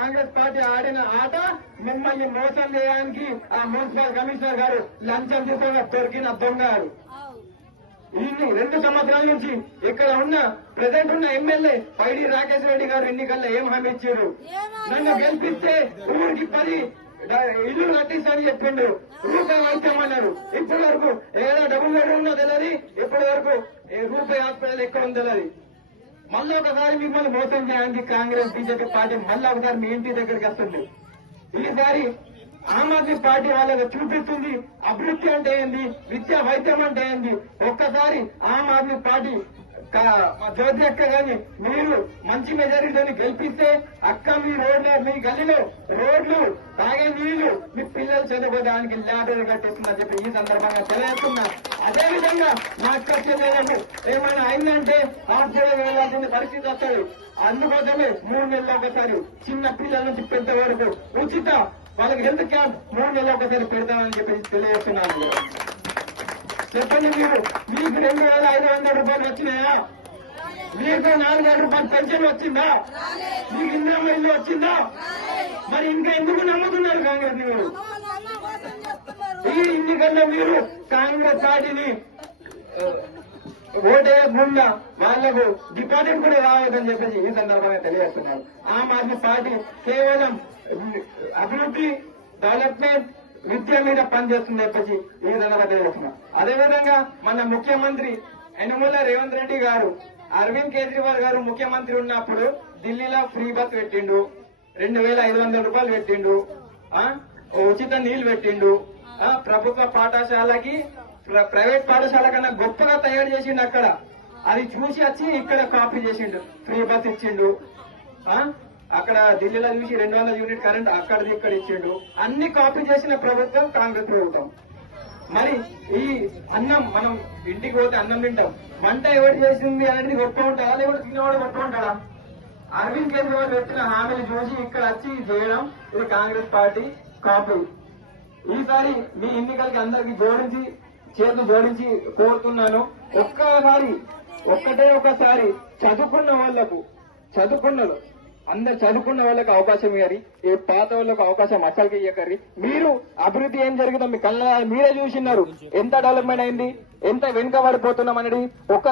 Congress party ఆడిన ఆట మిమ్మల్ని మోసం చేయడానికి ఆ మున్సిపల్ కమిషనర్ గారు లంచం తీసుకున్న దొరికిన దొంగారు. ఇన్ని 2 సంవత్సరాల నుంచి ఇక్కడ ఉన్న ప్రెసిడెంట్ ఉన్న ఎమ్మెల్యే పైడి రాకేష్ రెడ్డి గారు ఎన్నికల్లో ఏం హామీ ఇచ్చారు? నన్ను గెలిపిస్తే ఊరికి 10 ఇల్లు కట్టిస్తానని చెప్పిండు. రూపాయి వైద్యమన్నారు. ఇప్పటి వరకు ఏదో డబుల్ బెడ్ ఉందో తెలియదు. ఇప్పటి వరకు రూపాయి హాస్పిటల్ ఎక్కడ ఉందో తెలియదు. మళ్ళీ ఒకసారి మిమ్మల్ని మోసం చేయడానికి కాంగ్రెస్ బీజేపీ పార్టీ మళ్ళీ ఒకసారి మీ ఇంటి దగ్గరికి వస్తుంది. ఈసారి ఆమ్ ఆద్మీ పార్టీ వాళ్ళకి చూపిస్తుంది అభివృద్ధి అంటే ఏంది, విద్యా వైద్యం అంటే ఏంది. ఒక్కసారి ఆమ్ ఆద్మీ పార్టీ జ్యోతి అక్క గాని మీరు మంచి మెజారిటీతో గెలిపిస్తే అక్క మీ మీ గల్లీలో రోడ్లు, తాగే నీళ్లు, మీ పిల్లలు చదువుకోవడానికి ల్యాబరేటరీ కట్టిస్తుందని చెప్పి ఈ సందర్భంగా తెలియజేస్తున్నా. అదేవిధంగా మా అక్క చెల్లెలకు ఏమైనా అయిందంటే హాస్పిటల్ వెళ్లాల్సిన పరిస్థితి వస్తుంది. అందుకోసమే 3 నెలలు ఒకసారి చిన్న పిల్లల నుంచి పెద్ద వరకు ఉచిత వాళ్ళకి హెల్త్ క్యాంప్ 3 నెలలు ఒకసారి పెడతామని చెప్పి తెలియజేస్తున్నాను. చెప్పండి, మీకు 2,500 రూపాయలు వచ్చినాయా? మీకు 4,000 రూపాయలు పెన్షన్ వచ్చిందా? మీకు ఇందిరమ్మ ఇల్లు వచ్చిందా? మరి ఇంకా ఎందుకు నమ్ముతున్నారు కాంగ్రెస్? మీరు ఈ ఎన్నికల్లో మీరు కాంగ్రెస్ పార్టీని ఓటేయకుండా వాళ్లకు డిపాజిట్ కూడా రావద్దని చెప్పేసి ఈ సందర్భంగా తెలియజేస్తున్నారు. ఆమ్ ఆద్మీ పార్టీ కేవలం అభివృద్ధి, డెవలప్మెంట్, విద్య మీద పనిచేస్తుంది చెప్పేసి ఈ విధంగా తెలియజేస్తున్నారు. అదేవిధంగా మన ముఖ్యమంత్రి యనమల రేవంత్ రెడ్డి గారు అరవింద్ కేజ్రీవాల్ గారు ముఖ్యమంత్రి ఉన్నప్పుడు ఢిల్లీలో ఫ్రీ బస్ పెట్టిండు, 2,500 రూపాయలు పెట్టిండు, ఉచిత నీళ్లు పెట్టిండు, ప్రభుత్వ పాఠశాలకి ప్రైవేట్ పాఠశాల కన్నా గొప్పగా తయారు చేసిండు. అక్కడ అది చూసి వచ్చి ఇక్కడ కాపీ చేసిండు, ఫ్రీ బస్ ఇచ్చిండు. అక్కడ ఢిల్లీలో చూసి 200 యూనిట్ కరెంట్ అక్కడిది ఇక్కడ ఇచ్చిండు. అన్ని కాపీ చేసిన ప్రభుత్వం కాంగ్రెస్ ప్రభుత్వం. మరి ఈ అన్నం మనం ఇంటికి పోతే అన్నం తింటాం, వంట ఎవరు చేసింది అనేది గొప్ప ఉంటాడా లేకపోతే తినేవాడు గొప్ప ఉంటాడా? అరవింద్ కేజ్రీవాల్ పెట్టిన హామీలు చూసి ఇక్కడ వచ్చి చేయడం ఇది కాంగ్రెస్ పార్టీ కాపీ. ఈసారి మీ ఎన్నికలకి అందరికీ చేతులు జోడించి కోరుతున్నాను. ఒక్కసారి చదువుకున్న వాళ్ళకు అవకాశం ఇవ్వరి, ఏ పాత వాళ్ళకు అవకాశం అసలుకి ఇవ్వకర్రి. మీరు అభివృద్ధి ఏం జరుగుతుందో మీ కళ్ళ మీరే చూసినారు. ఎంత డెవలప్మెంట్ అయింది, ఎంత వెనుకబడిపోతున్నాం అనేది ఒక్కసారి